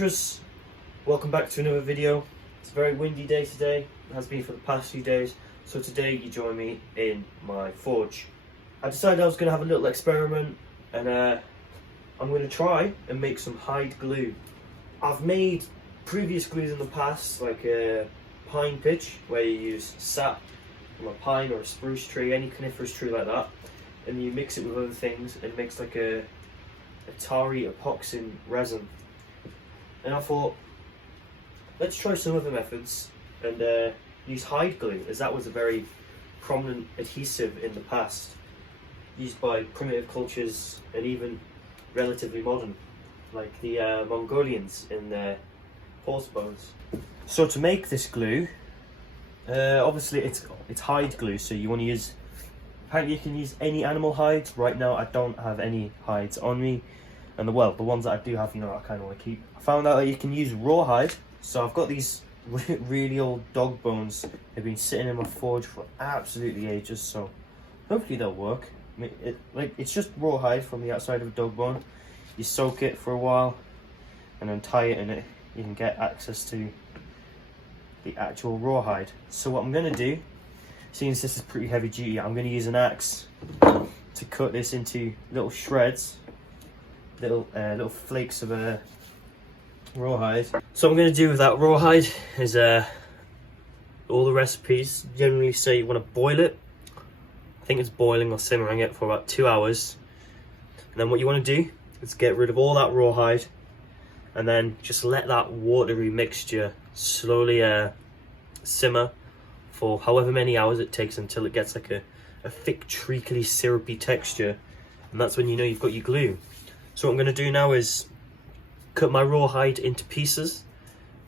adventurers, welcome back to another video. It's a very windy day today, it has been for the past few days, so today you join me in my forge. I decided I was going to have a little experiment and I'm going to try and make some hide glue. I've made previous glues in the past, like a pine pitch, where you use sap from a pine or a spruce tree, any coniferous tree like that, and you mix it with other things and makes like a tarry epoxy resin. And I thought, let's try some other methods and use hide glue, as that was a very prominent adhesive in the past, used by primitive cultures and even relatively modern, like the Mongolians in their horse bones. So to make this glue, obviously it's hide glue, so you want to use, apparently you can use any animal hides. Right now I don't have any hides on me, and the ones that I do have, I kind of want to keep. I found out that you can use rawhide, so I've got these really old dog bones. They've been sitting in my forge for absolutely ages, so hopefully they'll work. I mean, it's just rawhide from the outside of a dog bone. You soak it for a while and then tie it in it. You can get access to the actual rawhide. So what I'm going to do, seeing as this is pretty heavy duty, I'm going to use an axe to cut this into little shreds, little flakes of rawhide. So what I'm going to do with that rawhide is all the recipes generally say you want to boil it. I think it's boiling or simmering it for about 2 hours, and then what you want to do is get rid of all that rawhide and then just let that watery mixture slowly simmer for however many hours it takes until it gets like a thick, treacly, syrupy texture, and that's when you know you've got your glue. So what I'm going to do now is cut my rawhide into pieces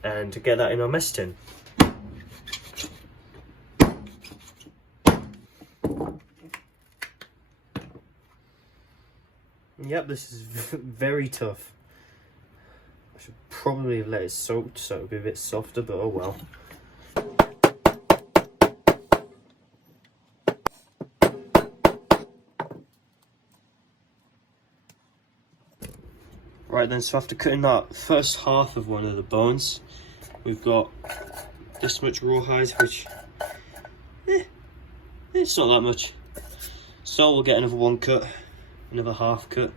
and get that in our mess tin. Yep, this is very tough. I should probably have let it soak so it would be a bit softer, but oh well. Right then, so after cutting that first half of one of the bones, we've got this much rawhide, which, it's not that much. So we'll get another one cut, another half cut,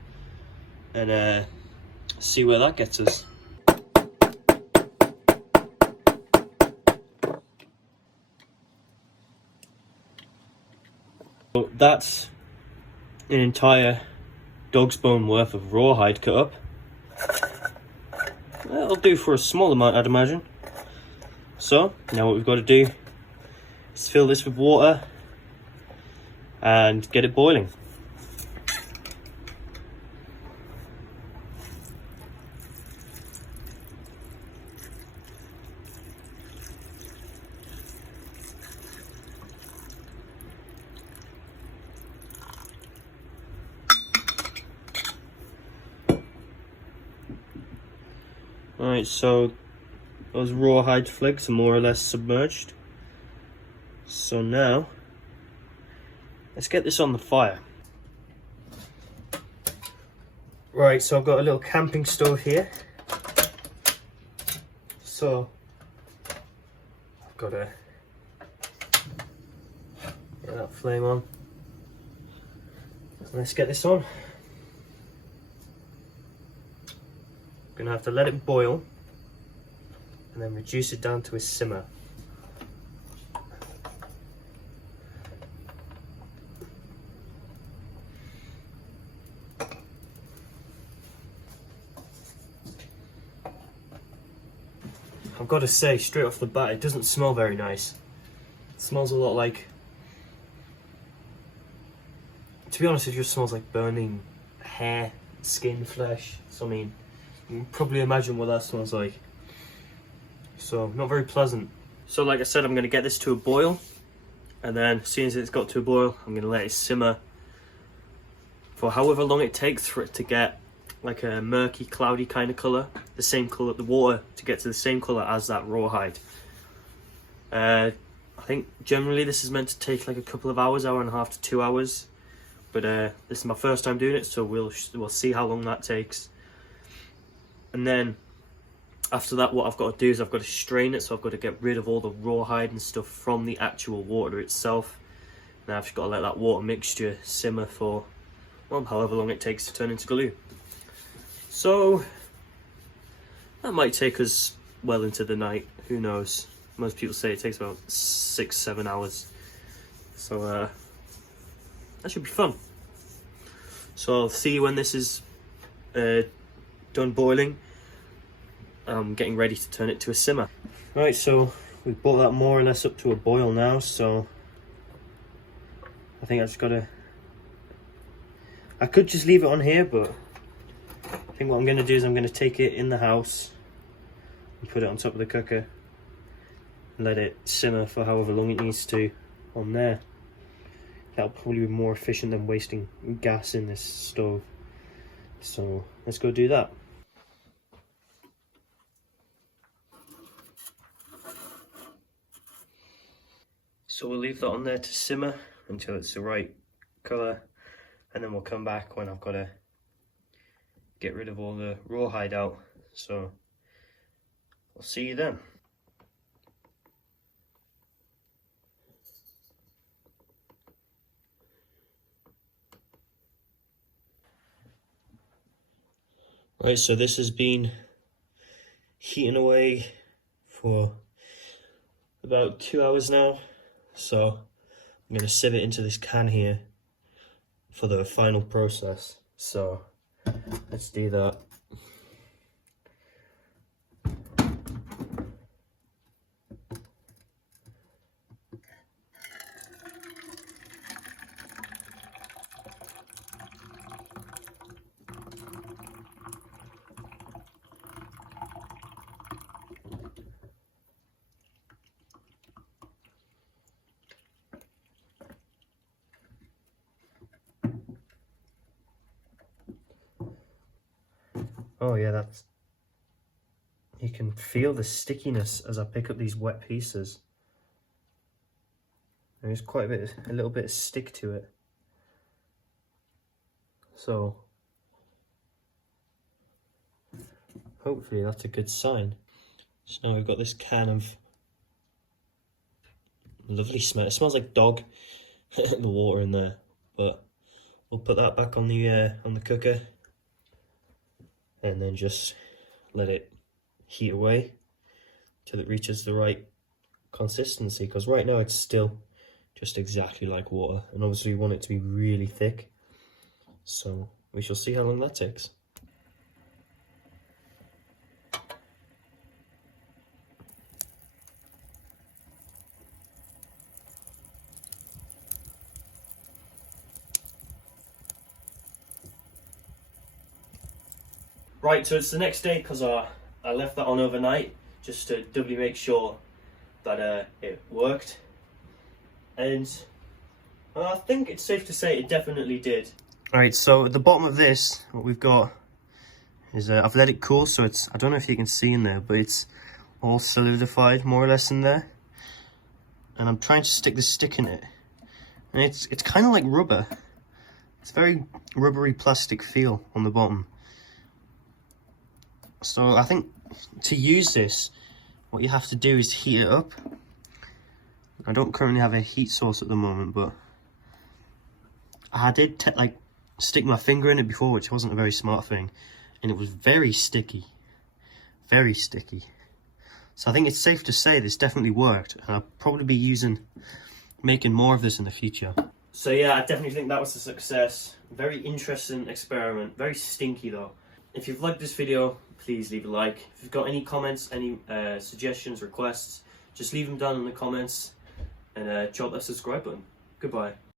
and see where that gets us. So that's an entire dog's bone worth of rawhide cut up. That'll do for a small amount, I'd imagine. So now what we've got to do is fill this with water and get it boiling. Alright, so those rawhide flakes are more or less submerged. So now, let's get this on the fire. Right, so I've got a little camping stove here. So, I've got to get that flame on. So let's get this on. Gonna have to let it boil and then reduce it down to a simmer. I've got to say straight off the bat, it doesn't smell very nice. It smells a lot like, to be honest, it just smells like burning hair, skin, flesh. So I mean, you can probably imagine what that smells like. So, not very pleasant. So like I said, I'm going to get this to a boil, and then as soon as it's got to a boil, I'm going to let it simmer for however long it takes for it to get like a murky, cloudy kind of colour. The same colour, the water to get to the same colour as that rawhide. I think generally this is meant to take like a couple of hours, hour and a half to 2 hours. But this is my first time doing it, so we'll see how long that takes. And then After that, what I've got to do is I've got to strain it, so I've got to get rid of all the rawhide and stuff from the actual water itself. Now I've just got to let that water mixture simmer for, well, however long it takes to turn into glue. So that might take us well into the night, who knows. Most people say it takes about 6-7 hours. So that should be fun. So I'll see you when this is done boiling. I'm getting ready to turn it to a simmer. Right, so we've brought that more or less up to a boil now, so I think I've just got to... I could just leave it on here, but I think what I'm going to do is I'm going to take it in the house and put it on top of the cooker and let it simmer for however long it needs to on there. That'll probably be more efficient than wasting gas in this stove. So let's go do that. So we'll leave that on there to simmer until it's the right colour, and then we'll come back when I've got to get rid of all the rawhide out. So I'll see you then. Right, so this has been heating away for about 2 hours now. So I'm going to sieve it into this can here for the final process. So let's do that. Oh yeah, that's... You can feel the stickiness as I pick up these wet pieces. There's quite a little bit of stick to it. So hopefully that's a good sign. So now we've got this can of lovely smell. It smells like dog, the water in there. But we'll put that back on the cooker, and then just let it heat away till it reaches the right consistency, because right now it's still just exactly like water, and obviously we want it to be really thick, so we shall see how long that takes. Right, so it's the next day because I left that on overnight just to doubly make sure that it worked, and I think it's safe to say it definitely did. Alright, so at the bottom of this, what we've got is I've let it cool, so it's, I don't know if you can see in there, but it's all solidified more or less in there, and I'm trying to stick the stick in it, and it's kind of like rubber. It's very rubbery plastic feel on the bottom. So I think to use this, what you have to do is heat it up. I don't currently have a heat source at the moment, but I did stick my finger in it before, which wasn't a very smart thing, and it was very sticky, very sticky. So I think it's safe to say this definitely worked, and I'll probably be making more of this in the future. So yeah, I definitely think that was a success. Very interesting experiment, very stinky though. If you've liked this video, please leave a like. If you've got any comments, any suggestions, requests, just leave them down in the comments, and drop that subscribe button. Goodbye.